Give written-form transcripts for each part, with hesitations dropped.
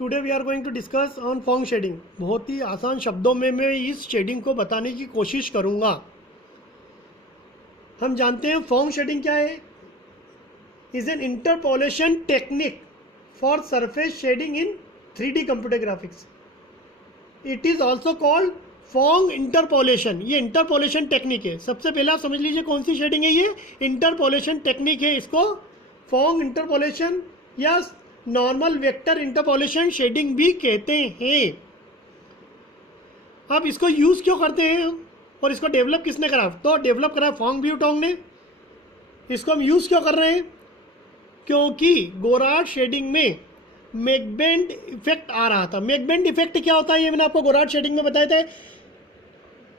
Today we are going to discuss on Phong shading. बहुत ही आसान शब्दों में मैं इस शेडिंग को बताने की कोशिश करूंगा। हम जानते हैं फॉन्ग शेडिंग क्या है। Is an interpolation technique for surface shading in 3D computer graphics. It is also called Phong interpolation. ये इंटरपोलेशन टेक्निक है। सबसे पहले आप समझ लीजिए कौन सी शेडिंग है। ये इंटरपोलेशन टेक्निक है। इसको फॉन्ग इंटरपोलेशन या नॉर्मल वेक्टर इंटरपोलेशन शेडिंग भी कहते हैं। अब इसको यूज क्यों करते हैं हम, और इसको डेवलप किसने करा? तो डेवलप करा फॉन्ग ब्यू टोंग ने। इसको हम यूज क्यों कर रहे हैं? क्योंकि गोरार्ड शेडिंग में मैकबेंड इफेक्ट आ रहा था। मैकबेंड इफेक्ट क्या होता है ये मैंने आपको गोरार्ड शेडिंग में बताया था।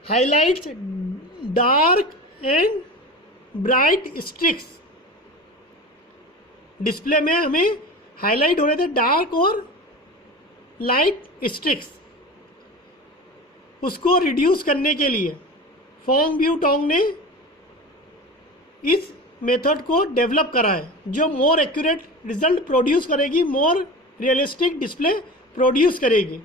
Highlights dark and bright streaks. Display में हमें हाईलाइट हो रहे थे डार्क और लाइट स्ट्रिक्स। उसको रिड्यूस करने के लिए फॉन्ग ब्यू टोंग ने इस मेथड को डेवलप करा है, जो मोर एक्यूरेट रिजल्ट प्रोड्यूस करेगी, मोर रियलिस्टिक डिस्प्ले प्रोड्यूस करेगी।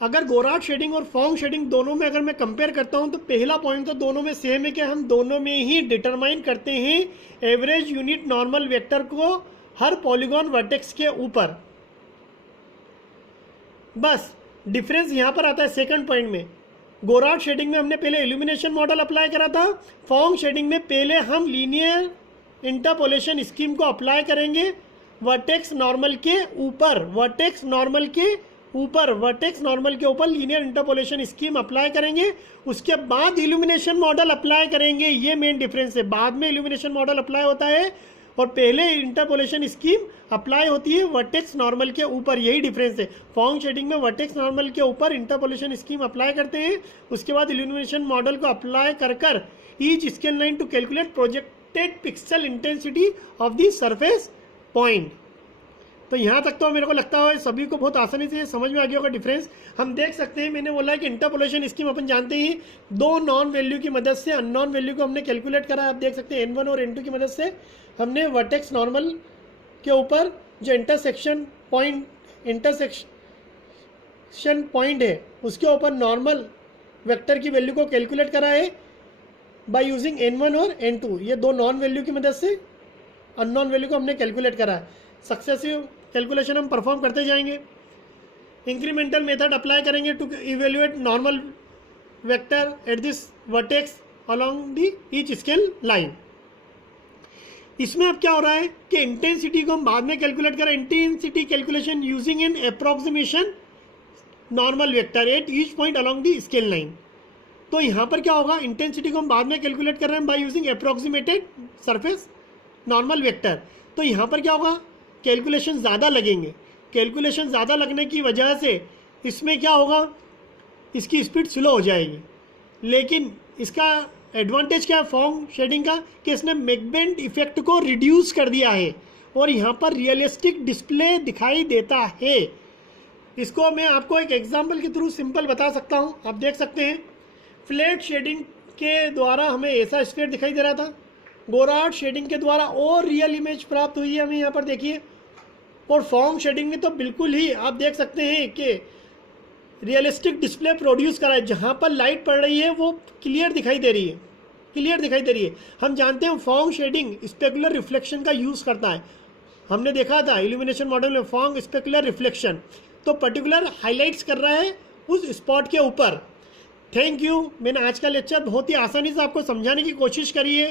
अगर गोरार्ड शेडिंग और फॉन्ग शेडिंग दोनों में अगर मैं कंपेयर करता हूं तो पहला पॉइंट तो दोनों में सेम है कि हम दोनों में ही डिटरमाइन करते हैं एवरेज यूनिट नॉर्मल वेक्टर को हर पॉलीगॉन वर्टेक्स के ऊपर। बस डिफरेंस यहां पर आता है सेकंड पॉइंट में। गोरार्ड शेडिंग में हमने पहले इल्यूमिनेशन मॉडल अप्लाई करा था। फॉन्ग शेडिंग में पहले हम लीनियर इंटरपोलेशन स्कीम को अप्लाई करेंगे वर्टेक्स नॉर्मल के ऊपर। वर्टेक्स नॉर्मल के ऊपर लीनियर इंटरपोलेशन स्कीम अप्लाई करेंगे। उसके बाद इल्यूमिनेशन मॉडल अप्लाई करेंगे। ये मेन डिफरेंस है। बाद में इल्यूमिनेशन मॉडल अप्लाई होता है और पहले इंटरपोलेशन स्कीम अप्लाई होती है वर्टेक्स नॉर्मल के ऊपर। यही डिफरेंस है। फॉन्ग शेडिंग में वर्टेक्स नॉर्मल के ऊपर इंटरपोलेशन स्कीम अप्लाई करते हैं। उसके बाद इल्यूमिनेशन मॉडल को अप्लाई कर each scale line to calculate projected pixel intensity of the surface point. तो यहाँ तक तो मेरे को लगता है सभी को बहुत आसानी से समझ में आ गया होगा डिफरेंस। हम देख सकते हैं, मैंने बोला है कि इंटरपोलेशन स्कीम अपन जानते ही दो नॉन वैल्यू की मदद से अननोन वैल्यू को हमने कैलकुलेट करा है। आप देख सकते हैं N1 और N2 की मदद से हमने वर्टेक्स नॉर्मल के ऊपर जो इंटरसेक्शन पॉइंट है उसके ऊपर नॉर्मल वेक्टर की वैल्यू को कैलकुलेट करा है बाय यूजिंग N1 और N2। ये दो नॉन वैल्यू की मदद से अननोन वैल्यू को हमने कैलकुलेट करा है। सक्सेसिव कैलकुलेशन हम परफॉर्म करते जाएंगे। इंक्रीमेंटल मेथड अप्लाई करेंगे to evaluate normal vector at this vertex along the each scale line. इसमें अब क्या हो रहा है कि इंटेंसिटी को हम बाद में कैलकुलेट करें। Intensity calculation using an approximation normal vector at each point along the scale line. तो यहाँ पर क्या होगा, इंटेंसिटी को हम बाद में कैलकुलेट कर रहे हैं by using approximated surface normal vector. तो यहाँ पर क्या होगा, कैलकुलेशन ज़्यादा लगेंगे। कैलकुलेशन ज़्यादा लगने की वजह से इसमें क्या होगा, इसकी स्पीड स्लो हो जाएगी। लेकिन इसका एडवांटेज क्या है फॉन्ग शेडिंग का, कि इसने मैकबेंड इफेक्ट को रिड्यूस कर दिया है और यहाँ पर रियलिस्टिक डिस्प्ले दिखाई देता है। इसको मैं आपको एक एग्जाम्पल के थ्रू सिंपल बता सकता हूँ। आप देख सकते हैं फ्लैट शेडिंग के द्वारा हमें ऐसा स्फीयर दिखाई दे रहा था। गोरार्ड शेडिंग के द्वारा और रियल इमेज प्राप्त हुई है हमें यहाँ पर देखिए। और फॉन्ग शेडिंग में तो बिल्कुल ही आप देख सकते हैं कि रियलिस्टिक डिस्प्ले प्रोड्यूस करा है। जहाँ पर लाइट पड़ रही है वो क्लियर दिखाई दे रही है। हम जानते हैं फॉन्ग शेडिंग स्पेकुलर रिफ्लेक्शन का यूज़ करता है। हमने देखा था इल्यूमिनेशन मॉडल में फॉन्ग स्पेकुलर रिफ्लेक्शन, तो पर्टिकुलर हाईलाइट्स कर रहा है उस स्पॉट के ऊपर। Thank you. मैंने आज का लेक्चर बहुत ही आसानी से आपको समझाने की कोशिश करी है।